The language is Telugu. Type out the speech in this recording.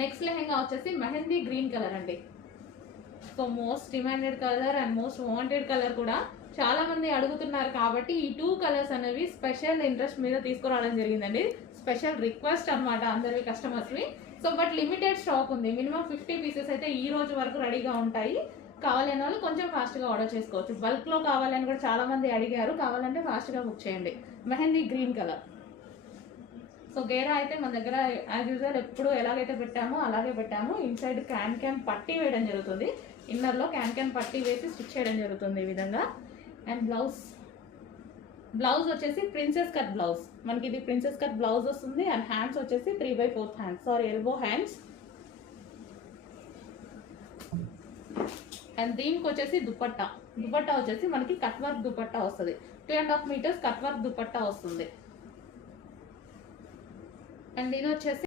నెక్స్ట్ లెహెంగా వచ్చేసి మెహందీ గ్రీన్ కలర్ అండి. So most demanded colour and most wanted colour కూడా చాలా మంది అడుగుతున్నారు కాబట్టి ఈ 2 కలర్స్ అనేవి స్పెషల్ ఇంట్రెస్ట్ మీద తీసుకురావడం జరిగిందండి. స్పెషల్ రిక్వెస్ట్ అనమాట అందరివి కస్టమర్స్వి. సో బట్ లిమిటెడ్ స్టాక్ ఉంది. మినిమం 50 పీసెస్ అయితే ఈ రోజు వరకు రెడీగా ఉంటాయి. కావాలనే వాళ్ళు కొంచెం ఫాస్ట్గా ఆర్డర్ చేసుకోవచ్చు. బల్క్లో కావాలని కూడా చాలా మంది అడిగారు. కావాలంటే ఫాస్ట్గా బుక్ చేయండి. Mehndi green colour. సో గేరా అయితే మన దగ్గర యాజ్ యూజువల్ ఎప్పుడు ఎలాగైతే పెట్టామో అలాగే పెట్టాము. ఇన్సైడ్ క్యాన్ పట్టీ వేయడం జరుగుతుంది. ఇన్నర్లో క్యాన్ పట్టీ వేసి స్టిచ్ చేయడం జరుగుతుంది ఈ విధంగా. అండ్ బ్లౌజ్ వచ్చేసి ప్రిన్సెస్ కట్ బ్లౌజ్. మనకి ఇది ప్రిన్సెస్ కట్ బ్లౌజ్ వస్తుంది. అండ్ హ్యాండ్స్ వచ్చేసి 3/4 hands, sorry elbow hands. And దీనికి వచ్చేసి దుపట్టా వచ్చేసి మనకి కట్ వర్క్ దుపట్టా వస్తుంది. 2.5 మీటర్స్ కట్ వర్క్ దుపట్టా వస్తుంది. అండ్ ఇది వచ్చేసి